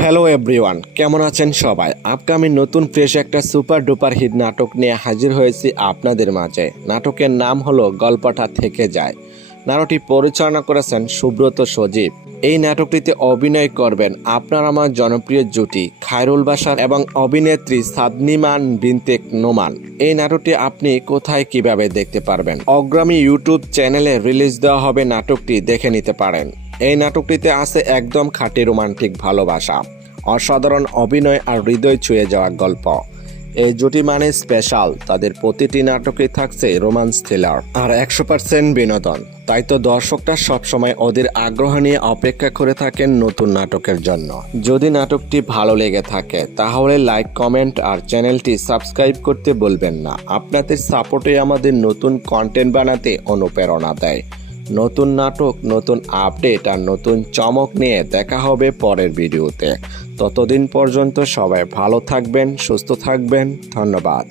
Hello everyone, কেমন আছেন সবাই? আপকামিং নতুন ফ্রেশ একটা সুপার ডুপার হিট নাটক নিয়ে হাজির হয়েছি আপনাদের মাঝে। নাটকের নাম হলো গল্পটা থেকে যায়। নাটকটি পরিচালনা করেছেন সুব্রত সজীব। এই নাটকটিতে অভিনয় করবেন আপনার আমার জনপ্রিয় জুটি খায়রুল বাশার এবং অভিনেত্রী সাদনিমান বিনতে নোমান। এই নাটকটি আপনি কোথায় কিভাবে দেখতে পারবেন? অগ্রণী ইউটিউব চ্যানেলে রিলিজ দেওয়া হবে, নাটকটি দেখে নিতে পারেন। এই নাটকটিতে আছে একদম খাঁটি রোমান্টিক ভালোবাসা, অসাধারণ অভিনয় আর হৃদয় ছুঁয়ে যাওয়া গল্প। এই জুটি মানে স্পেশাল, তাদের প্রতিটি নাটকে থাকছে রোমান্স থ্রিলার আর 100% বিনোদন। তাই তো দর্শকরা সবসময় ওদের আগ্রহ নিয়ে অপেক্ষা করে থাকেন নতুন নাটকের জন্য। যদি নাটকটি ভালো লেগে থাকে তাহলে লাইক, কমেন্ট আর চ্যানেলটি সাবস্ক্রাইব করতে বলবেন না। আপনাদের সাপোর্টে আমাদের নতুন কন্টেন্ট বানাতে অনুপ্রেরণা দেয়। নতুন নাটক, নতুন আপডেট আর নতুন চমক নিয়ে দেখা হবে পরের ভিডিওতে। ততদিন পর্যন্ত সবাই ভালো থাকবেন, সুস্থ থাকবেন। ধন্যবাদ।